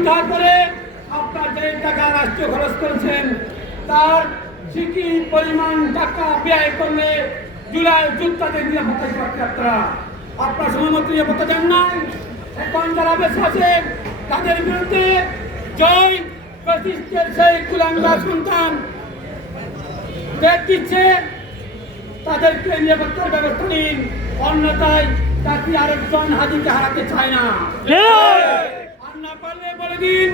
যুদ্ধ করে আপনার যে টাকা রাষ্ট্র খরচ করেছেন তার ঠিকই পরিমাণ টাকা ব্যয় করলে জুলাই যুদ্ধদের নিরাপত্তা আপনারা আপনার সময়মতো নিরাপত্তা দেন নাই। এখন যারা বেঁচে আছে তাদের বিরুদ্ধে জয় প্রতিষ্ঠের সেই কুলাঙ্গার সন্তান দেখ দিচ্ছে, তাদেরকে নিরাপত্তার ব্যবস্থা নিন, অন্যথায় তাকে আরেকজন হাজিকে হারাতে চায় না। আর না পারলে বলে দিন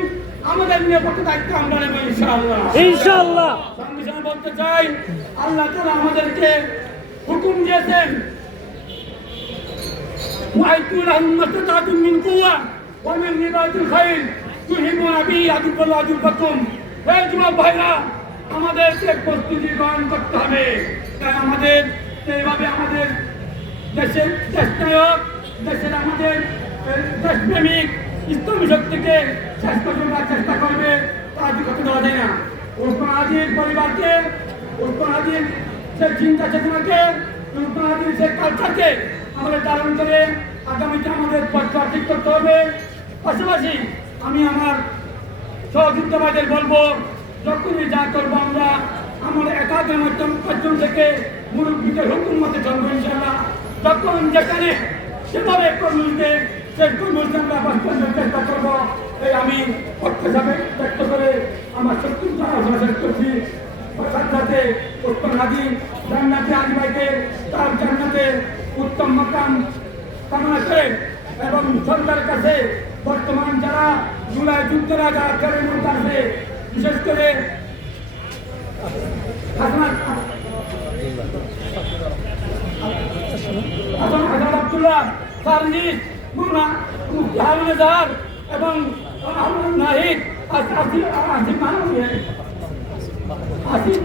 আমাদের নিরাপত্তা দায়িত্ব আমরা নেব ইনশাআল্লাহ। ইনশাআল্লাহ সঙ্গে সঙ্গে বলতে চাই আল্লাহ তাআলা আমাদেরকে হুকুম দিয়েছেন ওয়াইতু লাহুম মাসতাতুম মিন কুওয়া ওয়া মিন রিবাতিল খাইল তুহিবুনা বিহি আদুল্লাহ আদুল্লাকুম। এই যুবক ভাইরা, আমাদেরকে প্রস্তুতি গ্রহণ করতে হবে। তাই আমাদের এইভাবে আমাদের দেশের দেশনায়ক, দেশের আমাদের দেশপ্রেমিক ইসলামী শক্তিকে শেষ পর্যন্ত চেষ্টা করবে, তার কথা দেওয়া যায় না। ওসমান হাদির পরিবারকে, ওসমান হাদির সে চিন্তা চেতনাকে, ওসমান হাদির সে কালচারকে আমাদের ধারণ করে আগামীতে আমাদের পথটা ঠিক করতে হবে। পাশাপাশি আমি আমার সহযোগিতাবাদের বলবো, যখনই যা করবো আমরা আমার একাদের মাধ্যম থেকে মুরব্বীদের হুকুম মতে চলবো ইনশাআল্লাহ। যখন যেখানে সেভাবে কর্মীকে সেই কর্মীকে আমরা বাস্তবায়নের চেষ্টা করবো, এই আমি পক্ষে যাবে ব্যক্ত করে আমার শক্তি শেষ করছি। সাথে ওসমান হাদি জান্নাতে আলী ভাইকে তার জান্নাতে উত্তম মাকাম কামনা করে এবং সরকারের কাছে বর্তমান যারা জুলাই যুদ্ধরা যারা জেলের মধ্যে আছে, বিশেষ করে হাসান আব্দুল্লাহ সারজিৎ হারুন জাহার এবং নাহিদ আসিফ